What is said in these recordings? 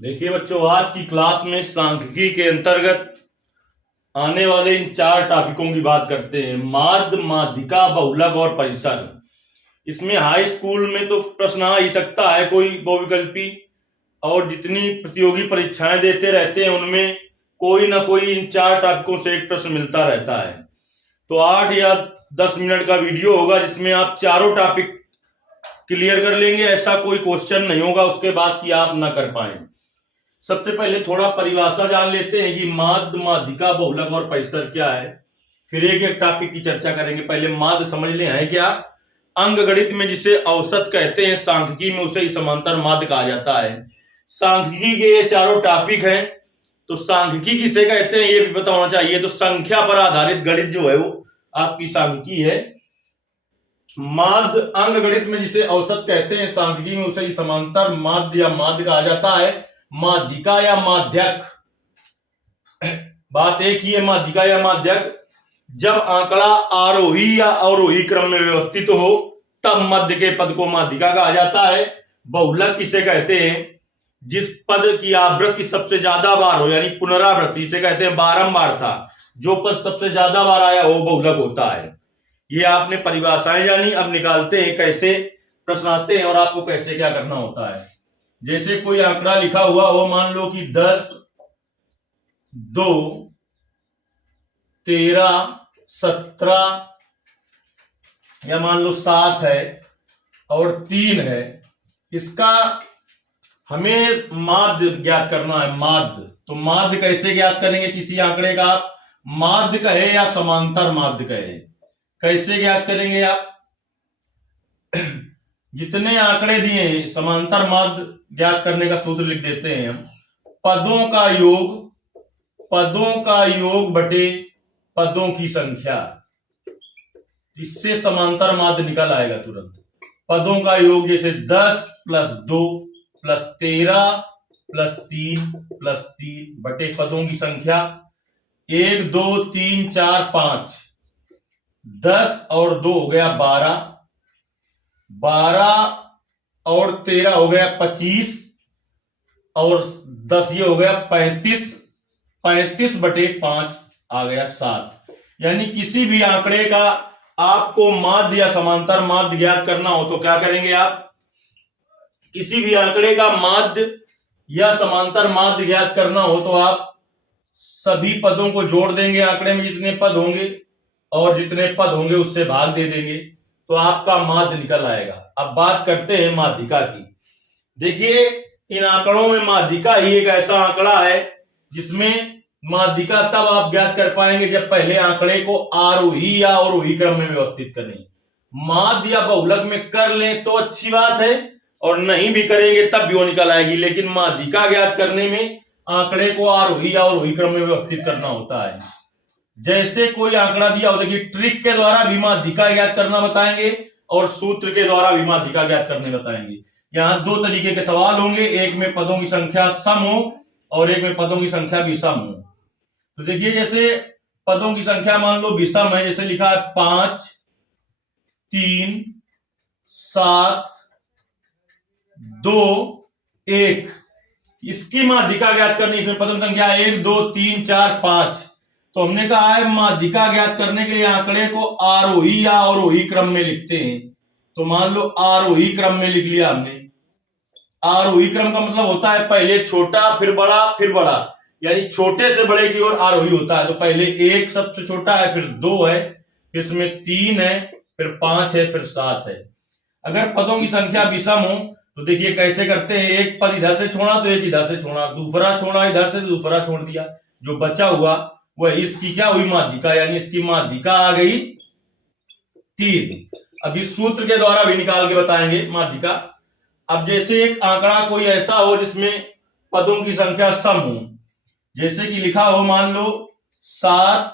देखिए बच्चों, आज की क्लास में सांख्यिकी के अंतर्गत आने वाले इन 4 टॉपिकों की बात करते हैं। माध्य, माध्यिका, बहुलक और परिसर। इसमें हाई स्कूल में तो प्रश्न आ ही सकता है कोई बहुविकल्पी, और जितनी प्रतियोगी परीक्षाएं देते रहते हैं उनमें कोई ना कोई इन 4 टॉपिकों से एक प्रश्न मिलता रहता है। तो 8 या 10 मिनट का वीडियो होगा जिसमें आप चारों टॉपिक क्लियर कर लेंगे। ऐसा कोई क्वेश्चन नहीं होगा उसके बाद कि आप ना कर पाए। सबसे पहले थोड़ा परिभाषा जान लेते हैं कि माध्य, माध्यिका, बहुलक और परिसर क्या है, फिर एक एक टॉपिक की चर्चा करेंगे। पहले माध्य समझ लें है क्या। अंकगणित में जिसे औसत कहते हैं, सांख्यिकी में उसे समांतर माध्य कहा जाता है। सांख्यिकी के ये चारों टॉपिक हैं। तो सांख्यिकी किसे कहते हैं ये भी पता होना चाहिए। तो संख्या पर आधारित गणित जो है वो आपकी सांख्यिकी है। माध्य अंकगणित में जिसे औसत कहते हैं, सांख्यिकी में उसे समांतर माध्य या माध्य कहा जाता है। माध्यिका या माध्यक, बात एक ही है, माध्यिका या माध्यक। जब आंकड़ा आरोही या अवरोही क्रम में व्यवस्थित हो तब मध्य के पद को माध्यिका कहा जाता है। बहुलक किसे कहते हैं, जिस पद की आवृत्ति सबसे ज्यादा बार हो, यानी पुनरावृत्ति, इसे कहते हैं बारंबारता। जो पद सबसे ज्यादा बार आया हो बहुलक होता है। ये आपने परिभाषाएं जानी। अब निकालते हैं कैसे प्रश्न आते हैं और आपको कैसे क्या करना होता है। जैसे कोई आंकड़ा लिखा हुआ हो, मान लो कि 10, 2, 13, 17 या मान लो 7 है और 3 है। इसका हमें माध्य ज्ञात करना है। माध्य, तो माध्य कैसे ज्ञात करेंगे किसी आंकड़े का? आप माध्य कहे या समांतर माध्य कहे, कैसे ज्ञात करेंगे आप? जितने आंकड़े दिए हैं समांतर माध्य ज्ञात करने का सूत्र लिख देते हैं हम। पदों का योग बटे पदों की संख्या। इससे समांतर माध्य निकल आएगा तुरंत। पदों का योग जैसे 10 + 2 + 13 + 3 + 3 बटे पदों की संख्या 1, 2, 3, 4, 5। 10 और 2 हो गया 12, 12 और 13 हो गया 25 और 10 ये हो गया 35। 35 बटे 5 आ गया 7। यानी किसी भी आंकड़े का आपको माध्य या समांतर माध्य ज्ञात करना हो तो क्या करेंगे आप? किसी भी आंकड़े का माध्य या समांतर माध्य ज्ञात करना हो तो आप सभी पदों को जोड़ देंगे। आंकड़े में जितने पद होंगे और जितने पद होंगे उससे भाग दे देंगे तो आपका माध्य निकल आएगा। अब बात करते हैं माध्यिका की। देखिए, इन आंकड़ों में माध्यिका ही एक ऐसा आंकड़ा है जिसमें माध्यिका तब आप ज्ञात कर पाएंगे जब पहले आंकड़े को आरोही या अवरोही क्रम में व्यवस्थित करें। माध्य या बहुलक में कर लें तो अच्छी बात है, और नहीं भी करेंगे तब भी वो निकल आएगी। लेकिन माध्यिका ज्ञात करने में आंकड़े को आरोही या अवरोही क्रम में व्यवस्थित करना होता है। जैसे कोई आंकड़ा दिया हो, देखिए ट्रिक के द्वारा भी माध्यिका ज्ञात करना बताएंगे और सूत्र के द्वारा भी माध्यिका ज्ञात करने बताएंगे। यहाँ 2 तरीके के सवाल होंगे, एक में पदों की संख्या सम हो और एक में पदों की संख्या विषम हो। तो देखिए, जैसे पदों की संख्या मान लो विषम है, जैसे लिखा है 5, 3, 7, 2, 1। इसकी माध्यिका ज्ञात करनी, इसमें पदों की संख्या 1, 2, 3, 4, 5। तो हमने कहा है माध्यिका ज्ञात करने के लिए आंकड़े को आरोही या अवरोही क्रम में लिखते हैं। तो मान लो आरोही क्रम में लिख लिया हमने। आरोही क्रम का मतलब होता है पहले छोटा फिर बड़ा फिर बड़ा, यानी छोटे से बड़े की ओर आरोही होता है। तो पहले 1 सबसे छोटा है, फिर 2 है, फिर इसमें 3 है, फिर 5 है, फिर 7 है। अगर पदों की संख्या विषम हो तो देखिए कैसे करते हैं। एक पद इधर से छोड़ा तो एक इधर से छोड़ा, दूसरा छोड़ा इधर से तो दूसरा छोड़ दिया, जो बचा हुआ वह इसकी क्या हुई? माध्यिका। यानी इसकी माध्यिका आ गई 3। अब इस सूत्र के द्वारा भी निकाल के बताएंगे माध्यिका। अब जैसे एक आंकड़ा कोई ऐसा हो जिसमें पदों की संख्या सम हो, जैसे कि लिखा हो मान लो 7,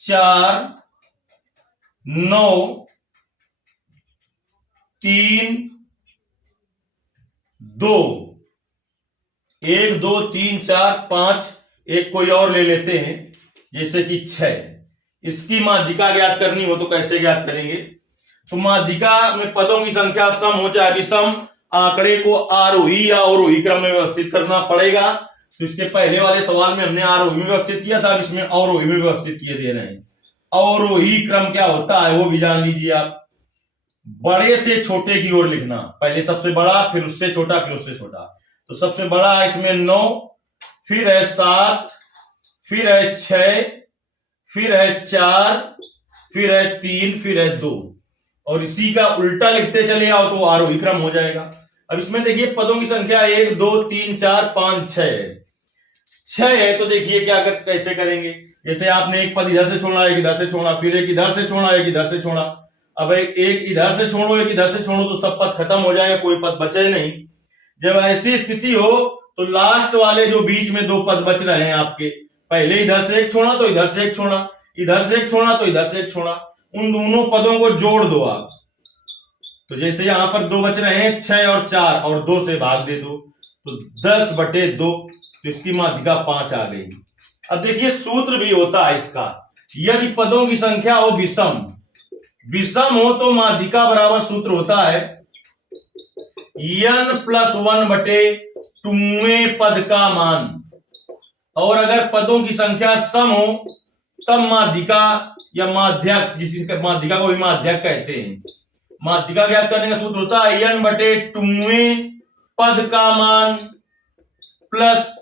4, 9, 3, 2, 1, 2, 3, 4, 5। एक कोई और ले लेते हैं जैसे कि 6। इसकी माध्यिका ज्ञात करनी हो तो कैसे ज्ञात करेंगे? तो माध्यिका में पदों की संख्या सम हो चाहे विषम, आंकड़े को आरोही या अवरोही क्रम में व्यवस्थित करना पड़ेगा। तो इसके पहले वाले सवाल में हमने आरोही में व्यवस्थित किया था, अब इसमें अवरोही में व्यवस्थित किए दे रहे हैं। अवरोही क्रम क्या होता है वो भी जान लीजिए आप। बड़े से छोटे की ओर लिखना, पहले सबसे बड़ा, फिर उससे छोटा, फिर उससे छोटा। तो सबसे बड़ा है इसमें 9, फिर है 7, फिर है 6, फिर है 4, फिर है 3, फिर है 2, और इसी का उल्टा लिखते चले आओ तो आरोही क्रम हो जाएगा। अब इसमें देखिए पदों की संख्या 1 2 3 4 5 6 है। 6 है तो देखिए कैसे करेंगे। जैसे आपने एक पद इधर से छोड़ा, एक इधर से छोड़ा, फिर एक इधर से छोड़ा, एक इधर से छोड़ा। अब एक इधर से छोड़ो, एक इधर से छोड़ो तो सब पद खत्म हो जाएंगे, कोई पद बचे नहीं। जब ऐसी स्थिति हो तो लास्ट वाले जो बीच में 2 पद बच रहे हैं आपके, पहले इधर से एक छोड़ा तो इधर से एक छोड़ा, इधर से एक छोड़ा तो इधर से एक छोड़ा, उन दोनों पदों को जोड़ दो आप। तो जैसे यहां पर 2 बच रहे हैं, 6 और 4, और 2 से भाग दे दो तो 10/2, तो इसकी माध्यिका 5 आ गई। अब देखिए सूत्र भी होता है इसका, यदि पदों की संख्या हो विषम हो तो माध्यिका बराबर सूत्र होता है n+1/2वें पद का मान। और अगर पदों की संख्या सम हो तब माध्यिका या माध्यक, जिसी माध्यिका को भी माध्यक कहते हैं, माध्यिका ज्ञात करने का सूत्र होता है n/2वें पद का मान प्लस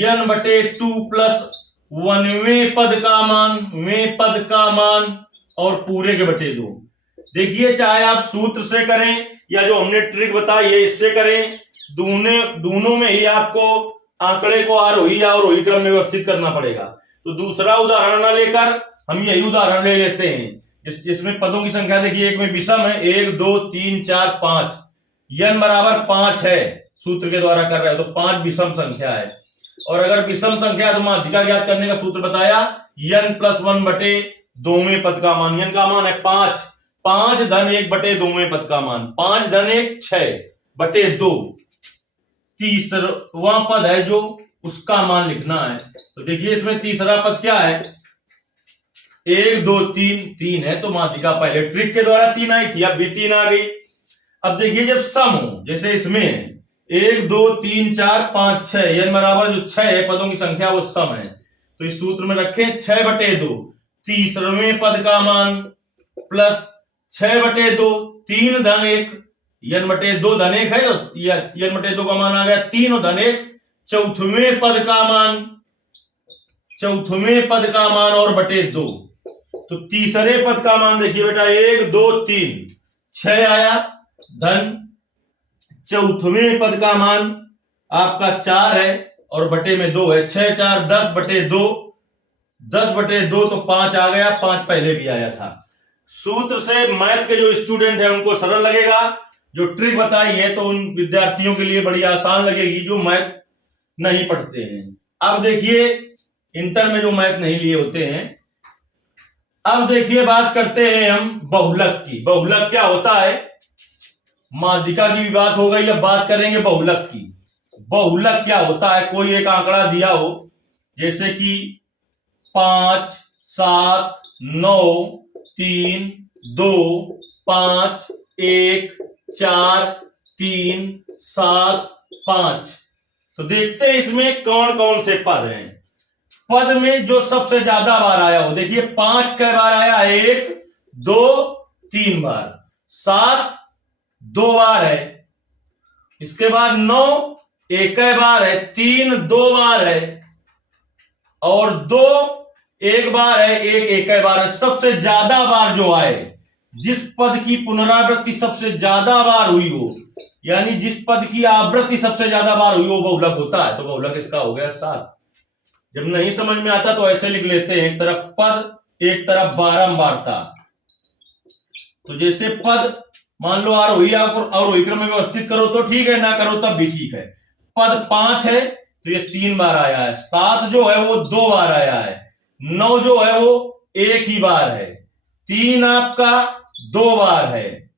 n/2 प्लस 1वें पद का मान, वें पद का मान, और पूरे के बटे 2। देखिए चाहे आप सूत्र से करें या जो हमने ट्रिक बताई है इससे करें, दोनों में ही आपको आंकड़े को आरोही या अवरोही क्रम में व्यवस्थित करना पड़ेगा। तो दूसरा उदाहरण ना लेकर हम यही उदाहरण ले लेते हैं। इसमें पदों की संख्या देखिए, एक में विषम है 1 2 3 4 5, n बराबर 5 है, सूत्र के द्वारा कर रहे हो तो 5 विषम संख्या है। और अगर विषम संख्या तो माध्यिका ज्ञात करने का सूत्र बताया n+1/2वें पद का मान। n का मान है 5, 5 धन 1/2वें पद का मान, 5 धन 1 6/2, तीसरा पद है जो उसका मान लिखना है। तो देखिए इसमें तीसरा पद क्या है, 1 2 3, 3 है तो माध्यिका पहले ट्रिक के द्वारा 3 आई थी, अब भी 3 आ गई। अब देखिए जब सम हो, जैसे इसमें 1 2 3 4 5 6, n बराबर जो 6 है पदों की संख्या वो सम है, तो इस सूत्र में रखें 6/2 तीसरवें पद का मान प्लस 6/2 3 धन 1, n/2 धन 1 है तो n/2 का मान आ गया 3 और धन 1, चौथवें पद का मान और बटे 2। तो तीसरे पद का मान देखिए बेटा 1 2 3 6 आया, धन चौथवें पद का मान आपका 4 है और बटे में 2 है, 6 4 10/2, 10/2 तो 5 आ गया, 5 पहले भी आया था। सूत्र से मैथ के जो स्टूडेंट है उनको सरल लगेगा, जो ट्रिक बताई है तो उन विद्यार्थियों के लिए बड़ी आसान लगेगी जो मैथ नहीं पढ़ते हैं। अब देखिए इंटर में जो मैथ नहीं लिए होते हैं। अब देखिए बात करते हैं हम बहुलक की। बहुलक क्या होता है, माध्यिका की भी बात हो गई, अब बात करेंगे बहुलक की। बहुलक क्या होता है, कोई एक आंकड़ा दिया हो जैसे कि 5 7 9 3 2 5 1 4 3 7 5, तो देखते हैं इसमें कौन कौन से पद हैं। पद में जो सबसे ज्यादा बार आया हो, देखिए 5 कई बार आया, 1 2 3 बार, 7 2 बार है, इसके बाद 9 1 बार है, 3 2 बार है, और 2 1 बार है, 1 1 बार है। सबसे ज्यादा बार जो आए, जिस पद की पुनरावृत्ति सबसे ज्यादा बार हुई हो, यानी जिस पद की आवृत्ति सबसे ज्यादा बार हुई हो बहुलक होता है। तो बहुलक इसका हो गया 7। जब नहीं समझ में आता तो ऐसे लिख लेते हैं, एक तरफ पद एक तरफ बारंबारता। तो जैसे पद मान लो आरोही और अवरोही क्रम में व्यवस्थित करो तो ठीक है, ना करो तब भी ठीक है। पद 5 है तो ये 3 बार आया है, 7 जो है वो 2 बार आया है, 9 जो है वो 1 ही बार है, 3 आपका 2 बार है,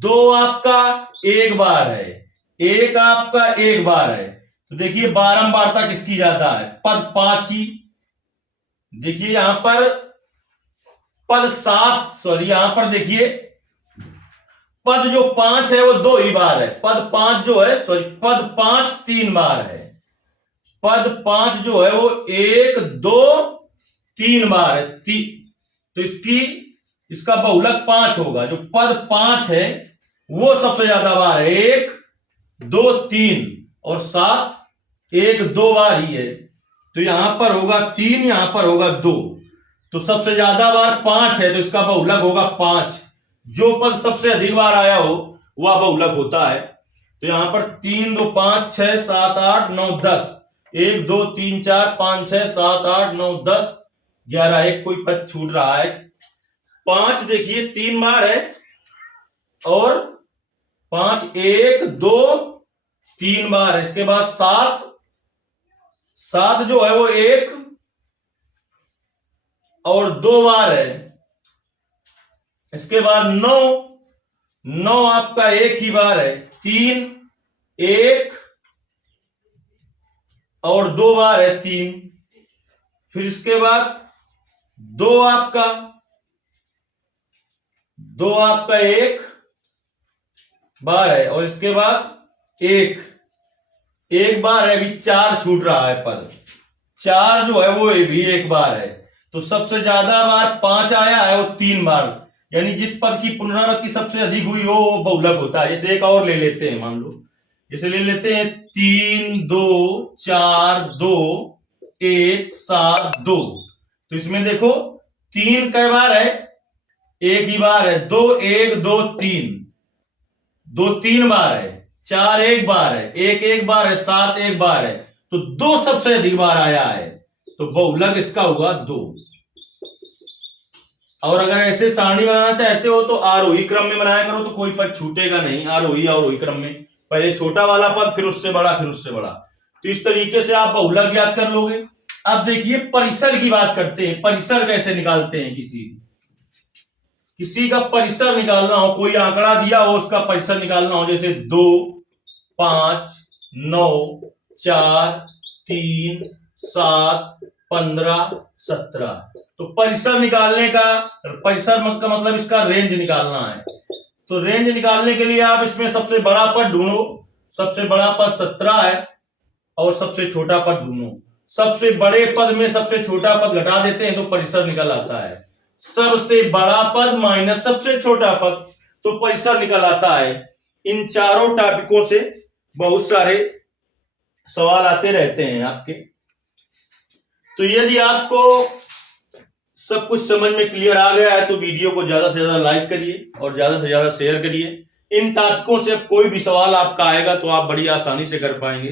2 आपका 1 बार है, 1 आपका 1 बार है। तो देखिए बारंबारता किसकी ज्यादा है, पद 5 की। देखिए यहां पर पद 7 यहां पर देखिए पद जो 5 है वो 2 ही बार है। पद 5 जो है, सॉरी, पद 5 3 बार है। पद 5 जो है वो 1 2 3 बार है। तो इसका बहुलक 5 होगा। जो पद 5 है वो सबसे ज्यादा बार है, 1 2 3 और 7 1 2 बार ही है। तो यहां पर होगा 3, यहां पर होगा 2। तो सबसे ज्यादा बार 5 है तो इसका बहुलक होगा 5। जो पद सबसे अधिक बार आया हो वह बहुलक होता है। तो यहां पर 3 2 5 6 7 8 9 10, 1 2 3 4 5 6 7 8 9 10 11, एक कोई पद छूट रहा है। 5 देखिए 3 बार है और 5 1 2 3 बार है। इसके बाद 7 जो है वो 1 और 2 बार है। इसके बाद 9 आपका 1 ही बार है। 3 1 और 2 बार है 3। फिर इसके बाद 2 आपका 1 बार है और इसके बाद 1 बार है। अभी 4 छूट रहा है पद। 4 जो है वो भी 1 बार है। तो सबसे ज्यादा बार 5 आया है वो 3 बार, यानी जिस पद की पुनरावृत्ति सबसे अधिक हुई हो वो बहुलक होता है। जैसे एक और ले लेते हैं, मान लो जैसे ले लेते हैं 3 2 4 2 1 7 2। तो इसमें देखो 3 कई बार है, 1 ही बार है। 2 1 2 3, 2 3 बार है। 4 1 बार है, 1 1 बार है। 7 1 बार है। तो 2 सबसे अधिक बार आया है तो बहुलक इसका हुआ 2। और अगर ऐसे सारणी बनाना चाहते हो तो आरोही क्रम में बनाया करो, तो कोई पद छूटेगा नहीं। आरोही क्रम में पहले छोटा वाला पद, फिर उससे बड़ा, फिर उससे बड़ा। तो इस तरीके से आप बहुलक ज्ञात कर लोगे। अब देखिए परिसर की बात करते हैं। परिसर कैसे निकालते हैं? किसी का परिसर निकालना हो, कोई आंकड़ा दिया हो उसका परिसर निकालना हो, जैसे 2 5 9 4 3 7 15 17। तो परिसर निकालने का, परिसर का मतलब इसका रेंज निकालना है। तो रेंज निकालने के लिए आप इसमें सबसे बड़ा पद ढूंढो। सबसे बड़ा पद 17 है और सबसे छोटा पद ढूंढो। सबसे बड़े पद में सबसे छोटा पद घटा देते हैं तो परिसर निकल आता है। सबसे बड़ा पद माइनस सबसे छोटा पद, तो परिसर निकल आता है। इन चारों टॉपिकों से बहुत सारे सवाल आते रहते हैं आपके। तो यदि आपको सब कुछ समझ में क्लियर आ गया है तो वीडियो को ज्यादा से ज्यादा लाइक करिए और ज्यादा से ज्यादा शेयर करिए। इन टॉपिकों से कोई भी सवाल आपका आएगा तो आप बड़ी आसानी से कर पाएंगे।